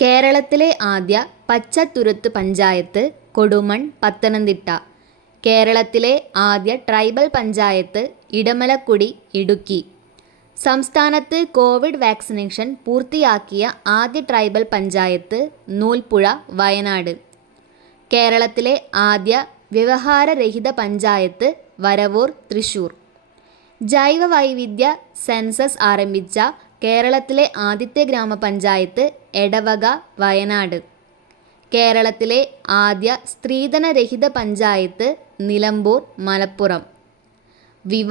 കേരളത്തിലെ ആദ്യ പച്ചത്തുരുത്ത് പഞ്ചായത്ത് കൊടുമൺ പത്തനംതിട്ട. കേരളത്തിലെ ആദ്യ ട്രൈബൽ പഞ്ചായത്ത് ഇടമലക്കുടി ഇടുക്കി. സംസ്ഥാനത്ത് കോവിഡ് വാക്സിനേഷൻ പൂർത്തിയാക്കിയ ആദ്യ ട്രൈബൽ പഞ്ചായത്ത് നൂൽപ്പുഴ വയനാട്. കേരളത്തിലെ ആദ്യ വ്യവഹാരരഹിത പഞ്ചായത്ത് വരവൂർ തൃശൂർ. ജൈവ വൈവിധ്യ സെൻസസ് ആരംഭിച്ച കേരളത്തിലെ ആദ്യത്തെ ഗ്രാമപഞ്ചായത്ത് എടവക വയനാട്. കേരളത്തിലെ ആദ്യ സ്ത്രീധനരഹിത പഞ്ചായത്ത് നിലമ്പൂർ മലപ്പുറം. വിവ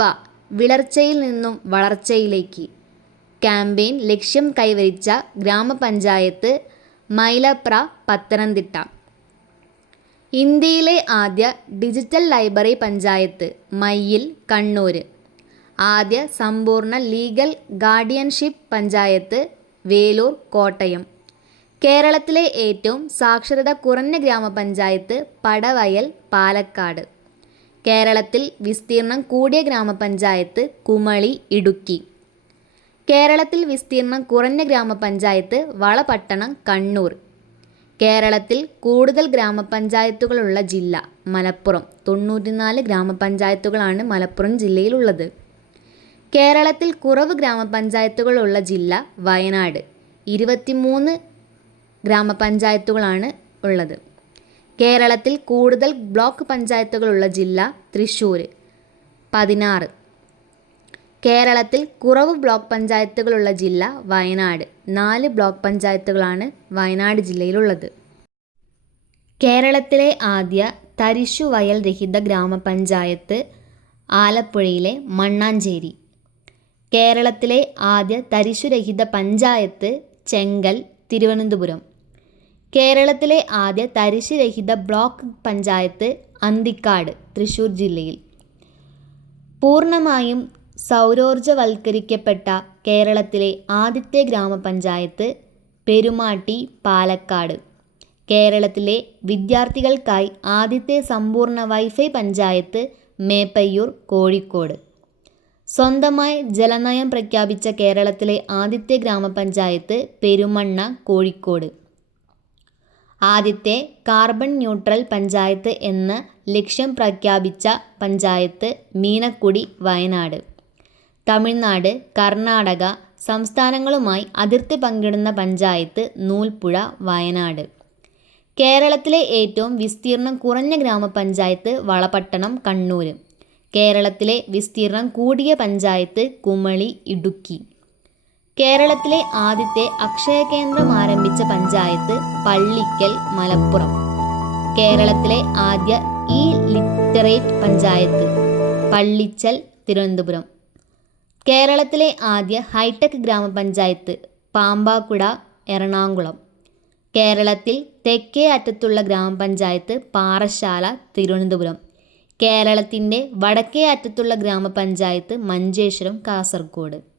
വിളർച്ചയിൽ നിന്നും വളർച്ചയിലേക്ക്. ക്യാമ്പയിൻ ലക്ഷ്യം കൈവരിച്ച ഗ്രാമപഞ്ചായത്ത് മൈലപ്ര പത്തനംതിട്ട. ഇന്ത്യയിലെ ആദ്യ ഡിജിറ്റൽ ലൈബ്രറി പഞ്ചായത്ത് മയ്യിൽ കണ്ണൂർ ആദ്യ സമ്പൂർണ ലീഗൽ ഗാർഡിയൻഷിപ്പ് പഞ്ചായത്ത് വേലൂർ കോട്ടയം. കേരളത്തിലെ ഏറ്റവും സാക്ഷരത കുറഞ്ഞ ഗ്രാമപഞ്ചായത്ത് പടവയൽ പാലക്കാട്. കേരളത്തിൽ വിസ്തീർണം കൂടിയ ഗ്രാമപഞ്ചായത്ത് കുമളി ഇടുക്കി. കേരളത്തിൽ വിസ്തീർണം കുറഞ്ഞ ഗ്രാമപഞ്ചായത്ത് വളപട്ടണം കണ്ണൂർ. കേരളത്തിൽ കൂടുതൽ ഗ്രാമപഞ്ചായത്തുകളുള്ള ജില്ല മലപ്പുറം. തൊണ്ണൂറ്റിനാല് ഗ്രാമപഞ്ചായത്തുകളാണ് മലപ്പുറം ജില്ലയിലുള്ളത്. കേരളത്തിൽ കുറവ് ഗ്രാമപഞ്ചായത്തുകളുള്ള ജില്ല വയനാട്. ഇരുപത്തിമൂന്ന് ഗ്രാമപഞ്ചായത്തുകളാണ് ഉള്ളത്. കേരളത്തിൽ കൂടുതൽ ബ്ലോക്ക് പഞ്ചായത്തുകളുള്ള ജില്ല തൃശ്ശൂർ പതിനാറ്. കേരളത്തിൽ കുറവ് ബ്ലോക്ക് പഞ്ചായത്തുകളുള്ള ജില്ല വയനാട്. നാല് ബ്ലോക്ക് പഞ്ചായത്തുകളാണ് വയനാട് ജില്ലയിലുള്ളത്. കേരളത്തിലെ ആദ്യ തരിശു വയൽ രഹിത ഗ്രാമപഞ്ചായത്ത് ആലപ്പുഴയിലെ മണ്ണാഞ്ചേരി. കേരളത്തിലെ ആദ്യ തരിശുരഹിത പഞ്ചായത്ത് ചെങ്കൽ തിരുവനന്തപുരം. കേരളത്തിലെ ആദ്യ തരിശുരഹിത ബ്ലോക്ക് പഞ്ചായത്ത് അന്തിക്കാട് തൃശൂർ ജില്ലയിൽ. പൂർണമായും സൗരോർജവൽക്കരിക്കപ്പെട്ട കേരളത്തിലെ ആദ്യത്തെ ഗ്രാമപഞ്ചായത്ത് പെരുമാട്ടി പാലക്കാട്. കേരളത്തിലെ വിദ്യാർത്ഥികൾക്കായി ആദ്യത്തെ സമ്പൂർണ വൈഫൈ പഞ്ചായത്ത് മേപ്പയ്യൂർ കോഴിക്കോട്. സ്വന്തമായി ജലനയം പ്രഖ്യാപിച്ച കേരളത്തിലെ ആദ്യത്തെ ഗ്രാമപഞ്ചായത്ത് പെരുമണ്ണ കോഴിക്കോട്. ആദ്യത്തെ കാർബൺ ന്യൂട്രൽ പഞ്ചായത്ത് എന്ന ലക്ഷ്യം പ്രഖ്യാപിച്ച പഞ്ചായത്ത് മീനക്കുടി വയനാട്. തമിഴ്നാട് കർണാടക സംസ്ഥാനങ്ങളുമായി അതിർത്തി പങ്കിടുന്ന പഞ്ചായത്ത് നൂൽപ്പുഴ വയനാട്. കേരളത്തിലെ ഏറ്റവും വിസ്തീർണം കുറഞ്ഞ ഗ്രാമപഞ്ചായത്ത് വളപട്ടണം കണ്ണൂർ കേരളത്തിലെ വിസ്തീർണം കൂടിയ പഞ്ചായത്ത് കുമളി ഇടുക്കി. കേരളത്തിലെ ആദ്യത്തെ അക്ഷയ കേന്ദ്രം ആരംഭിച്ച പഞ്ചായത്ത് പള്ളിക്കൽ മലപ്പുറം. കേരളത്തിലെ ആദ്യ ഇ ലിറ്ററേറ്റ് പഞ്ചായത്ത് പള്ളിച്ചൽ തിരുവനന്തപുരം. കേരളത്തിലെ ആദ്യ ഹൈടെക് ഗ്രാമപഞ്ചായത്ത് പാമ്പാക്കുട എറണാകുളം. കേരളത്തിൽ തെക്കേ അറ്റത്തുള്ള ഗ്രാമപഞ്ചായത്ത് പാറശാല തിരുവനന്തപുരം. കേരളത്തിന്റെ വടക്കേ അറ്റത്തുള്ള ഗ്രാമപഞ്ചായത്ത് മഞ്ചേശ്വരം കാസർഗോഡ്.